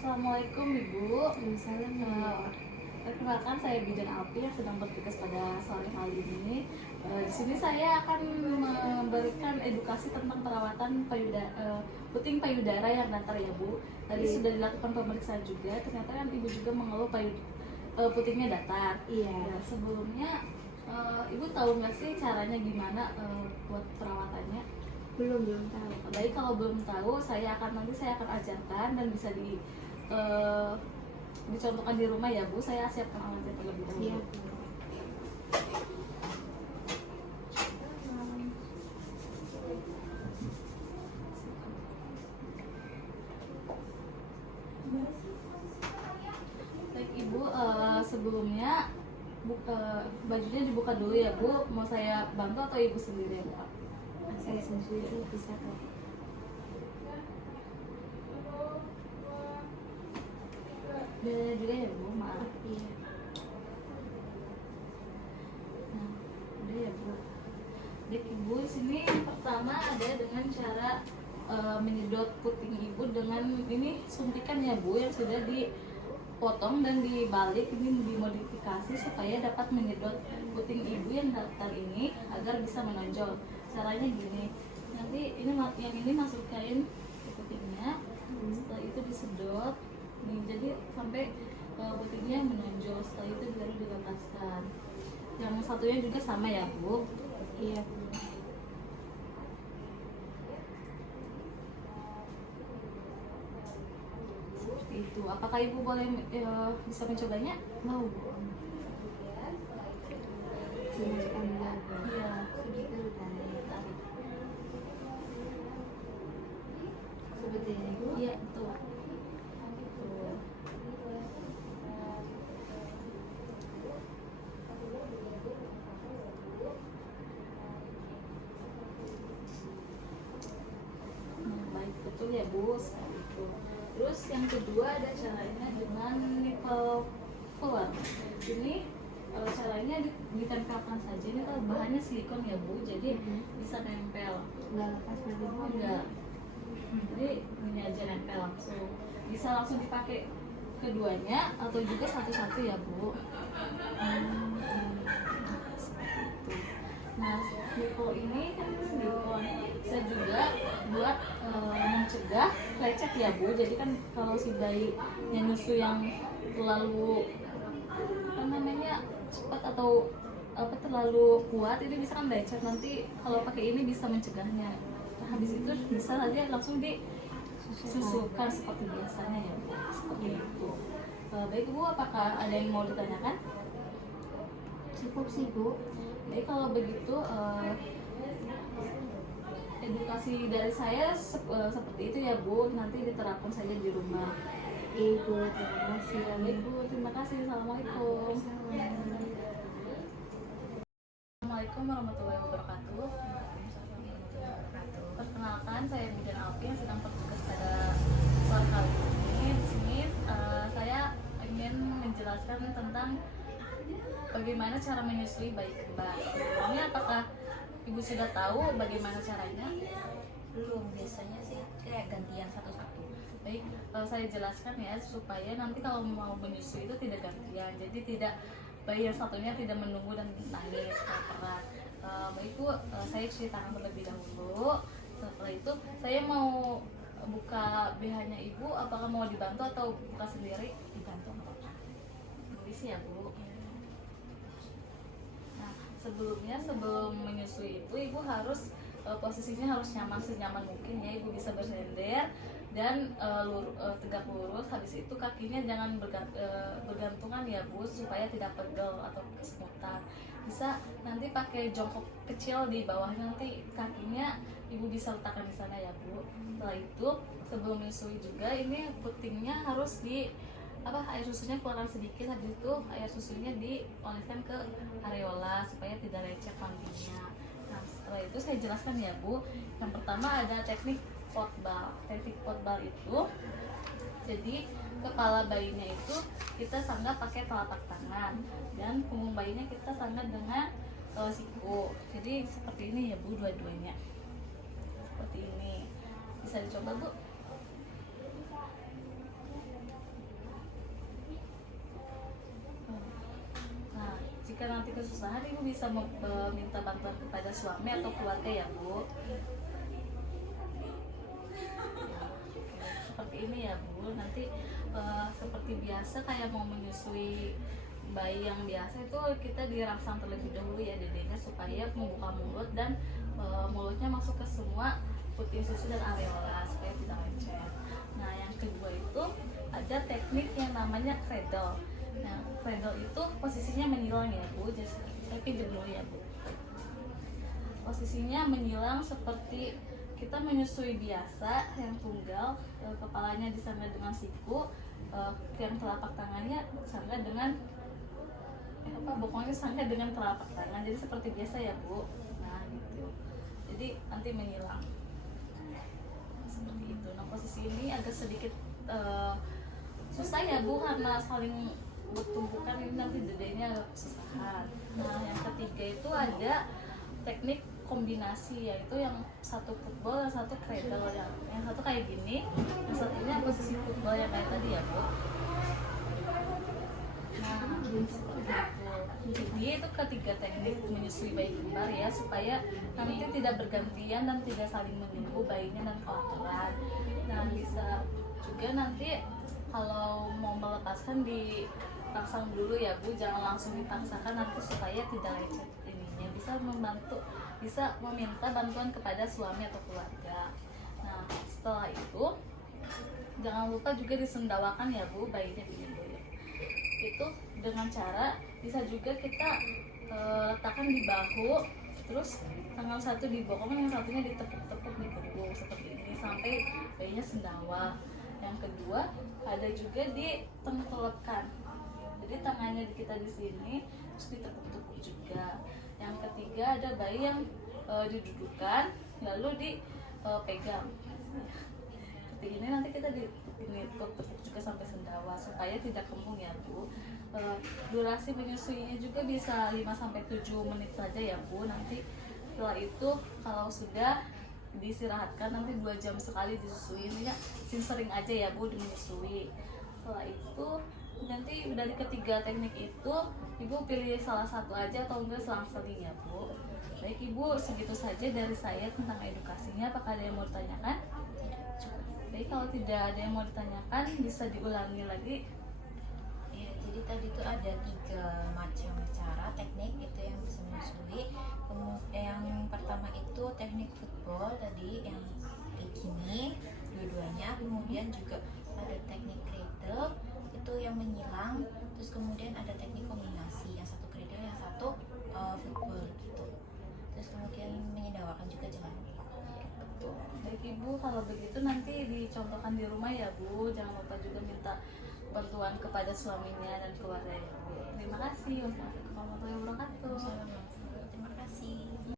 Assalamualaikum Ibu. Waalaikumsalam. Perkenalkan saya Bidan Alpi yang sedang bertugas pada sore hari ini. Di sini saya akan memberikan edukasi tentang perawatan puting payudara yang datar ya Bu. Tadi sudah dilakukan pemeriksaan juga. Ternyata kan Ibu juga mengeluh putingnya datar. Iya. Ya, sebelumnya Ibu tahu nggak sih caranya gimana buat perawatannya? Belum tahu. Baik, kalau belum tahu, saya akan ajarkan dan bisa dicontohkan di rumah ya Bu. Saya siapkan alatnya terlebih dahulu. Iya. Baik Ibu, sebelumnya bajunya dibuka dulu ya Bu. Mau saya bantu atau Ibu sendiri yang buka? Saya sendiri bisa kok. Biar juga ya Bu, maaf. Iya. Nah, udah ya Bu. Baik Ibu, di sini yang pertama ada dengan cara menyedot puting Ibu dengan ini suntikan ya Bu, yang sudah dipotong dan dibalik, ini dimodifikasi supaya dapat menyedot puting Ibu yang datar ini agar bisa menonjol. Caranya gini, nanti yang ini masukin ke putingnya, setelah itu disedot nih, jadi sampai putingnya menonjol. Setelah itu baru dilepaskan. Yang satunya juga sama ya Bu. Iya. Seperti itu. Apakah Ibu boleh bisa mencobanya? Mau Bu. Dimasukkan dulu. Iya. Segitu tarik. Tarik. Seperti ini Bu. Iya betul. Betul. Nah, baik, betul ya Bu, seperti itu. Terus yang kedua ada caranya dengan nipple puller. Ini caranya ditempelkan saja. Ini kalau bahannya silikon ya Bu, jadi bisa nempel. Nggak lepas lagi Bu. Enggak. Jadi ini aja nempel langsung. Bisa langsung dipakai keduanya atau juga satu-satu ya Bu. Seperti itu. Nah, nipple ini kan silikon, bisa juga buat mencegah lecet ya Bu. Jadi kan kalau si bayi yang nyusu yang terlalu cepat atau terlalu kuat, ini bisa kan lecet. Nanti kalau pakai ini bisa mencegahnya. Nah, habis itu bisa aja langsung disusukan seperti biasanya ya Bu. Seperti itu. Baik Bu, apakah ada yang mau ditanyakan? Cukup sih Bu. Jadi kalau begitu edukasi dari saya seperti itu ya Bu, nanti diterapkan saja di rumah. Ibu, terima kasih. Baik Bu, terima kasih. Assalamualaikum. Assalamualaikum warahmatullahi wabarakatuh. Perkenalkan, saya Bidan Alpi yang sedang bertugas pada sore kali ini. Di sini saya ingin menjelaskan tentang bagaimana cara menyusui bayi kembar. Ini apakah Ibu sudah tahu bagaimana caranya? Belum, biasanya sih kayak gantian satu-satu. Baik, saya jelaskan ya, supaya nanti kalau mau menyusui itu tidak gantian. Jadi tidak bayi yang satunya tidak menunggu dan nangis kelaparan. Baik Bu, saya ceritakan terlebih dahulu. Setelah itu saya mau buka BH-nya Ibu. Apakah mau dibantu atau buka sendiri? Dibantu nggak apa-apa. Permisi ya Bu. Nah, sebelum menyusui itu Ibu harus posisinya harus nyaman, senyaman mungkin ya. Ibu bisa bersender dan tegak lurus. Habis itu kakinya jangan bergantungan ya Bu, supaya tidak pegel atau kesemutan. Bisa nanti pakai jongkok kecil di bawah, nanti kakinya Ibu bisa letakkan di sana ya Bu. Setelah itu sebelum menyusui juga ini putingnya harus air susunya keluarkan sedikit. Habis itu air susunya dioleskan ke areola supaya tidak lecet mandinya. Nah, setelah itu saya jelaskan ya Bu. Yang pertama ada teknik potbal. Teknik potbal itu, jadi kepala bayinya itu kita sanggah pakai telapak tangan dan punggung bayinya kita sanggah dengan siku. Jadi seperti ini ya Bu, dua-duanya. Seperti ini. Bisa dicoba Bu. jika nanti kesusahan, ibu bisa meminta bantuan kepada suami atau keluarga ya Bu. Seperti ini ya Bu. Nanti seperti biasa kayak mau menyusui bayi yang biasa itu kita dirangsang terlebih dahulu ya dedenya, supaya membuka mulut dan mulutnya masuk ke semua puting susu dan areola supaya tidak lecet. Nah yang kedua itu ada teknik yang namanya cradle. Nah cradle itu posisinya menyilang ya Bu, jadi saya pinjam dulu ya Bu. Posisinya menyilang seperti kita menyusui biasa yang tunggal, kepalanya disangga dengan siku, yang telapak tangannya sangga dengan bokongnya sangga dengan telapak tangan, jadi seperti biasa ya Bu. Nah gitu, jadi nanti menyilang seperti itu. Nah posisi ini agak sedikit susah ya Bu, karena saling bertumbukan, ini nanti dedenya agak kesusahan. Nah yang ketiga itu ada teknik kombinasi, yaitu yang satu football, yang satu cradle, yang satu kayak gini, yang satunya posisi football yang kayak tadi ya Bu. Nah seperti itu. Jadi itu ketiga teknik menyusui bayi kembar ya, supaya nanti tidak bergantian dan tidak saling menunggu bayinya dan kelaparan. Nah bisa juga nanti kalau mau melepaskan dipasang dulu ya Bu, jangan langsung dipaksakan nanti supaya tidak lecet ininya. Bisa meminta bantuan kepada suami atau keluarga. Nah setelah itu jangan lupa juga disendawakan ya Bu bayinya gini Bu ya. Itu dengan cara bisa juga kita letakkan di bahu, terus tangan satu di bokong, yang satunya ditepuk-tepuk di punggung seperti ini sampai bayinya sendawa. Yang kedua ada juga ditengkelepkan, jadi tangannya kita di sini terus ditepuk-tepuk juga. Yang ketiga ada bayi yang didudukan lalu dipegang seperti ini, nanti kita ditepuk juga sampai sendawa supaya tidak kembung ya Bu. Durasi menyusuinya juga bisa 5-7 menit saja ya Bu. Nanti setelah itu kalau sudah diistirahatkan, nanti 2 jam sekali disusui, ini ya sering aja ya Bu menyusui. Setelah itu nanti dari ketiga teknik itu Ibu pilih salah satu aja atau enggak selang-seling ya Bu. Baik Ibu, segitu saja dari saya tentang edukasinya. Apakah ada yang mau ditanyakan? Baik, kalau tidak ada yang mau ditanyakan bisa diulangi lagi. Ya, jadi tadi itu ada 3 macam cara teknik itu yang bisa menyusui. Yang pertama itu teknik football tadi yang kayak gini dua-duanya, kemudian juga ada teknik cradle itu yang menyilang, terus kemudian ada teknik kombinasi, yang satu cradle yang satu football gitu. Terus kemudian menyendawakan juga jangan lupa. Betul. Baik Ibu, kalau begitu nanti dicontohkan di rumah ya Bu. Jangan lupa juga minta bantuan kepada suaminya dan keluarga ya Bu. Terima kasih. Wassalamualaikum warahmatullahi wabarakatuh. Terima kasih.